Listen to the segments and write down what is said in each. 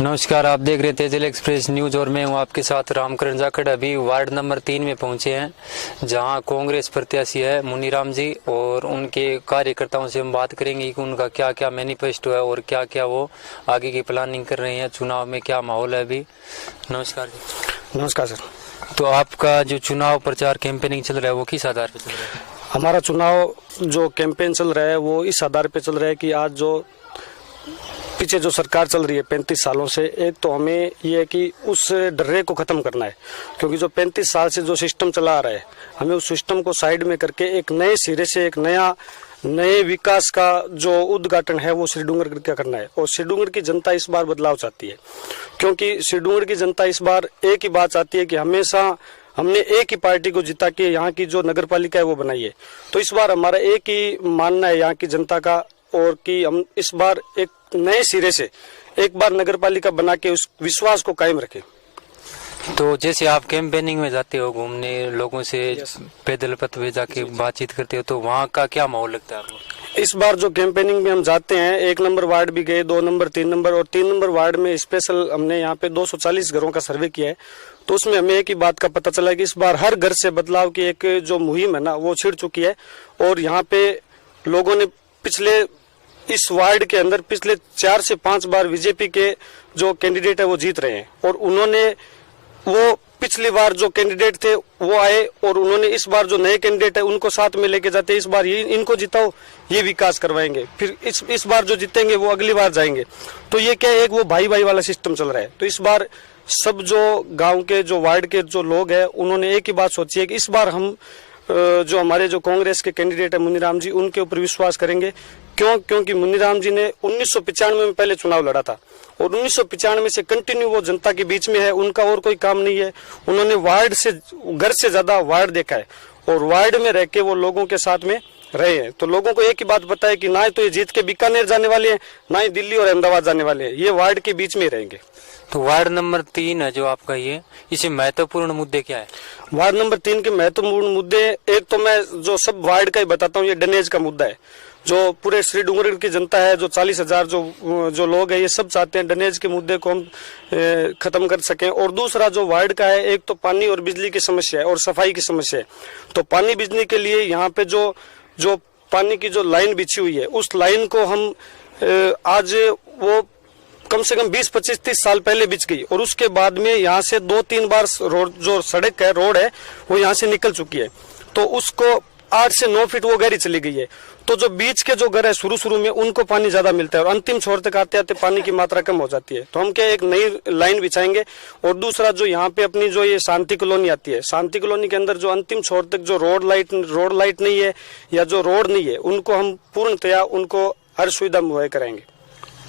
नमस्कार, आप देख रहे तेजल एक्सप्रेस न्यूज और मैं हूं आपके साथ रामकरण जाखड़। अभी वार्ड नंबर 3 में पहुंचे हैं जहां कांग्रेस प्रत्याशी है मुनीराम जी, और उनके कार्यकर्ताओं से हम बात करेंगे कि उनका क्या क्या मैनिफेस्टो है और क्या क्या वो आगे की प्लानिंग कर रहे हैं, चुनाव में क्या माहौल है अभी। नमस्कार जी। नमस्कार सर। तो आपका जो चुनाव प्रचार कैंपेनिंग चल रहा है वो किस आधार पर चल रहा है? हमारा चुनाव जो कैंपेन चल रहा है वो इस आधार पे चल रहा है कि आज जो पीछे जो सरकार चल रही है 35 सालों से, एक तो हमें ये है कि उस डर्रे को खत्म करना है, क्योंकि जो 35 साल से जो सिस्टम चला आ रहा है हमें उस सिस्टम को साइड में करके एक नए सिरे से एक नए विकास का जो उद्घाटन है वो श्रीडूंगर का करना है। और श्रीडूंगर की जनता इस बार बदलाव चाहती है, क्योंकि श्रीडूंगर की जनता इस बार एक ही बात चाहती है कि हमेशा हमने एक ही पार्टी को जिता के यहाँ की जो नगर पालिका है वो बनाई है। तो इस बार हमारा एक ही मानना है यहाँ की जनता का, और कि हम इस बार एक नए सिरे से एक बार नगर पालिका बना के उस विश्वास को कायम रखें। तो जैसे आप कैंपेनिंग में जाते हो घूमने, लोगों से पैदल पथ पे जाके बातचीत करते हो, तो वहाँ का क्या माहौल लगता है आपको? इस बार जो कैंपेनिंग में हम जाते हैं, 1 नंबर वार्ड भी गए, 2 नंबर 3 नंबर और 3 नंबर वार्ड में स्पेशल हमने यहाँ पे 240 घरों का सर्वे किया है। तो उसमें हमें एक ही बात का पता चला कि इस बार हर घर से बदलाव की एक जो मुहिम है ना वो छिड़ चुकी है। और यहाँ पे लोगों ने पिछले इस वार्ड के अंदर पिछले 4 से 5 बार बीजेपी के जो कैंडिडेट है वो जीत रहे हैं, और उन्होंने वो पिछली बार जो कैंडिडेट थे वो आए और उन्होंने इस बार जो नए कैंडिडेट है उनको साथ में लेके जाते, इस बार ये इनको जिताओ, ये विकास करवाएंगे, फिर इस बार जो जीतेंगे वो अगली बार जाएंगे। तो ये क्या है, एक वो भाई भाई वाला सिस्टम चल रहा है। तो इस बार सब जो गांव के जो वार्ड के जो लोग हैं उन्होंने एक ही बात सोची है कि इस बार हम जो हमारे जो कांग्रेस के कैंडिडेट है मुनीराम जी, उनके ऊपर विश्वास करेंगे। क्योंकि मुनीराम जी ने 1995 में पहले चुनाव लड़ा था और 1995 से कंटिन्यू वो जनता के बीच में है, उनका और कोई काम नहीं है। उन्होंने वार्ड से घर से ज्यादा वार्ड देखा है और वार्ड में रह के वो लोगों के साथ में रहे हैं। तो लोगों को एक ही बात पता है कि ना तो ये जीत के बीकानेर जाने वाले हैं, ना ही दिल्ली और अहमदाबाद जाने वाले हैं, ये वार्ड के बीच में रहेंगे। तो वार्ड नंबर 3 है जो आपका, ये इसे महत्वपूर्ण मुद्दे क्या है? वार्ड नंबर 3 के महत्वपूर्ण मुद्दे, एक तो मैं जो सब वार्ड का ही बताता हूँ, ये ड्रेनेज का मुद्दा है। जो पूरे श्रीडूंगर की जनता है, जो 40,000 जो लोग हैं, ये सब चाहते हैं ड्रेनेज के मुद्दे को हम खत्म कर सकें। और दूसरा जो वार्ड का है, एक तो पानी और बिजली की समस्या है और सफाई की समस्या है। तो पानी बिजली के लिए यहाँ पे जो पानी की जो लाइन बिछी हुई है, उस लाइन को हम आज वो कम से कम 20, 25, 30 साल पहले बिछ गई, और उसके बाद में यहाँ से 2-3 बार रोड जो सड़क है, रोड है, वो यहाँ से निकल चुकी है। तो उसको 8 से 9 फीट वो गहरी चली गई है। तो जो बीच के जो घर है शुरू में उनको पानी ज्यादा मिलता है और अंतिम छोर तक आते आते पानी की मात्रा कम हो जाती है। तो हम क्या एक नई लाइन बिछाएंगे। और दूसरा जो यहाँ पे अपनी जो ये शांति कॉलोनी आती है, शांति कॉलोनी के अंदर जो अंतिम छोर तक जो रोड लाइट नहीं है या जो रोड नहीं है, उनको हम पूर्णतया उनको हर सुविधा मुहैया कराएंगे।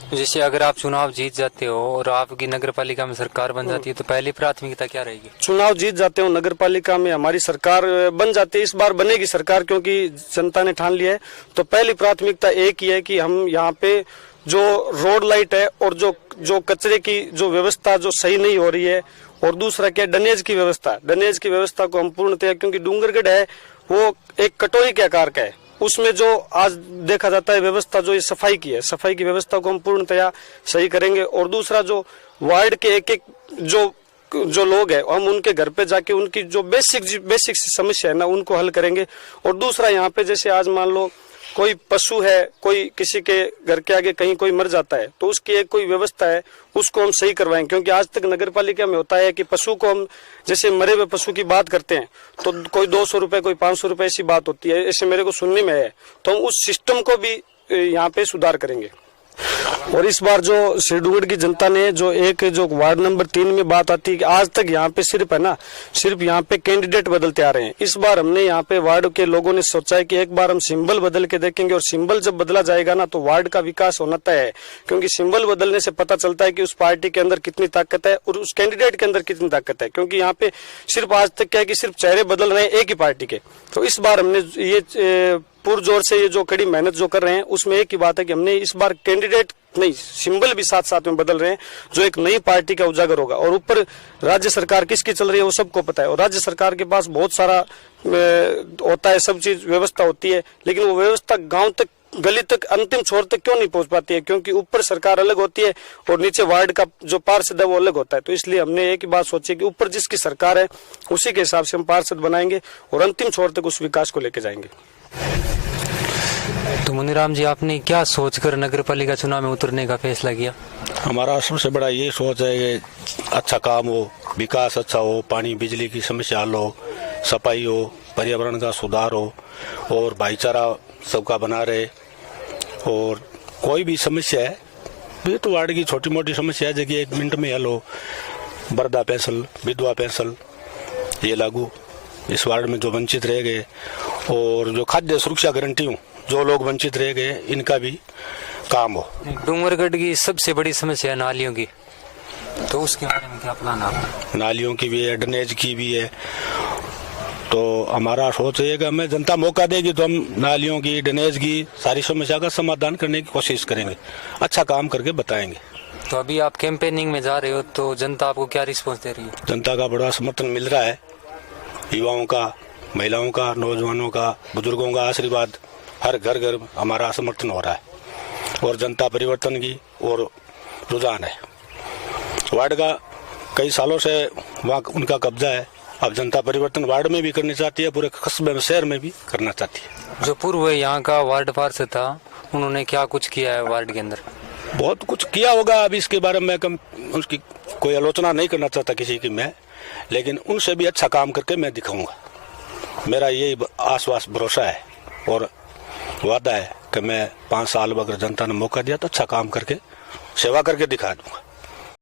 जैसे अगर आप चुनाव जीत जाते हो और आपकी नगर पालिका में सरकार बन जाती है, तो पहली प्राथमिकता क्या रहेगी? चुनाव जीत जाते हो, नगर पालिका में हमारी सरकार बन जाती है, इस बार बनेगी सरकार क्योंकि जनता ने ठान लिया है। तो पहली प्राथमिकता एक ही है कि हम यहाँ पे जो रोड लाइट है और जो कचरे की जो व्यवस्था जो सही नहीं हो रही है, और दूसरा क्या ड्रेनेज की व्यवस्था को हम पूर्णतः, क्योंकि डूंगरगढ़ है वो एक कटोरी के आकार का है, उसमें जो आज देखा जाता है व्यवस्था जो ये सफाई की है, सफाई की व्यवस्था को हम पूर्णतया सही करेंगे। और दूसरा जो वार्ड के एक जो लोग हैं, हम उनके घर पे जाके उनकी जो बेसिक समस्या है ना उनको हल करेंगे। और दूसरा यहाँ पे जैसे आज मान लो कोई पशु है, कोई किसी के घर के आगे कहीं कोई मर जाता है, तो उसकी एक कोई व्यवस्था है, उसको हम सही करवाएंगे। क्योंकि आज तक नगर पालिका में होता है कि पशु को हम जैसे मरे हुए पशु की बात करते हैं तो कोई 200 रुपए, कोई 500 रुपए ऐसी बात होती है, ऐसे मेरे को सुनने में है। तो हम उस सिस्टम को भी यहाँ पे सुधार करेंगे। और इस बार जो श्रीडूंगर की जनता ने जो वार्ड नंबर 3 में बात आती है कि आज तक यहाँ पे सिर्फ यहाँ पे कैंडिडेट बदलते आ रहे हैं। इस बार हमने यहाँ पे वार्ड के लोगों ने सोचा है कि एक बार हम सिंबल बदल के देखेंगे, और सिंबल जब बदला जाएगा ना तो वार्ड का विकास होना तय है। क्योंकि सिंबल बदलने से पता चलता है कि उस पार्टी के अंदर कितनी ताकत है और उस कैंडिडेट के अंदर कितनी ताकत है। क्योंकि यहाँ पे सिर्फ आज तक क्या है कि सिर्फ चेहरे बदल रहे हैं एक ही पार्टी के। तो इस बार हमने ये पुरजोर से ये जो कड़ी मेहनत जो कर रहे हैं, उसमें एक ही बात है कि हमने इस बार कैंडिडेट नहीं, सिंबल भी साथ साथ में बदल रहे हैं, जो एक नई पार्टी का उजागर होगा। और ऊपर राज्य सरकार किसकी चल रही है वो सबको पता है, और राज्य सरकार के पास बहुत सारा होता है, सब चीज व्यवस्था होती है, लेकिन वो व्यवस्था गांव तक गली तक अंतिम छोर तक क्यों नहीं पहुंच पाती है, क्योंकि ऊपर सरकार अलग होती है और नीचे वार्ड का जो पार्षद है वो अलग होता है। तो इसलिए हमने एक ही बात सोची कि ऊपर जिसकी सरकार है उसी के हिसाब से हम पार्षद बनाएंगे और अंतिम छोर तक उस विकास को लेके जाएंगे। तो मुनीराम जी, आपने क्या सोचकर नगर पालिका चुनाव में उतरने का फैसला किया? हमारा सबसे बड़ा ये सोच है कि अच्छा काम हो, विकास अच्छा हो, पानी बिजली की समस्या हल हो, सफाई हो, पर्यावरण का सुधार हो और भाईचारा सबका बना रहे। और कोई भी समस्या है, ये तो वार्ड की छोटी मोटी समस्या है जो कि 1 मिनट में हल हो। वृद्धा पेंशन, विधवा पेंशन ये लागू इस वार्ड में जो वंचित रह गए, और जो खाद्य सुरक्षा गारंटी हूँ जो लोग वंचित रह गए इनका भी काम हो। डूंगरगढ़ की सबसे बड़ी समस्या है नालियों की, तो उसके बारे में क्या प्लान है? नालियों की भी है, ड्रेनेज की भी है। तो हमारा सोच है कि हमें जनता मौका देगी तो हम नालियों की, ड्रेनेज की सारी समस्या का समाधान करने की कोशिश करेंगे, अच्छा काम करके बताएंगे। तो अभी आप कैंपेनिंग में जा रहे हो, तो जनता आपको क्या रिस्पॉन्स दे रही है? जनता का बड़ा समर्थन मिल रहा है, युवाओं का, महिलाओं का, नौजवानों का, बुजुर्गों का आशीर्वाद, हर घर घर हमारा समर्थन हो रहा है और जनता परिवर्तन की और रुझान है। वार्ड का कई सालों से वहाँ उनका कब्जा है, अब जनता परिवर्तन वार्ड में भी करनी चाहती है, पूरे कस्बे में, शहर में भी करना चाहती है। जो पूर्व यहाँ का वार्ड पार्षद था, उन्होंने क्या कुछ किया है वार्ड के अंदर? बहुत कुछ किया होगा, अभी इसके बारे में उसकी कोई आलोचना नहीं करना चाहता किसी की मैं, लेकिन उनसे भी अच्छा काम करके मैं दिखाऊंगा। मेरा यही आश्वास भरोसा है और वादा है कि मैं 5 साल अगर जनता ने मौका दिया तो अच्छा काम करके, सेवा करके दिखा दूंगा।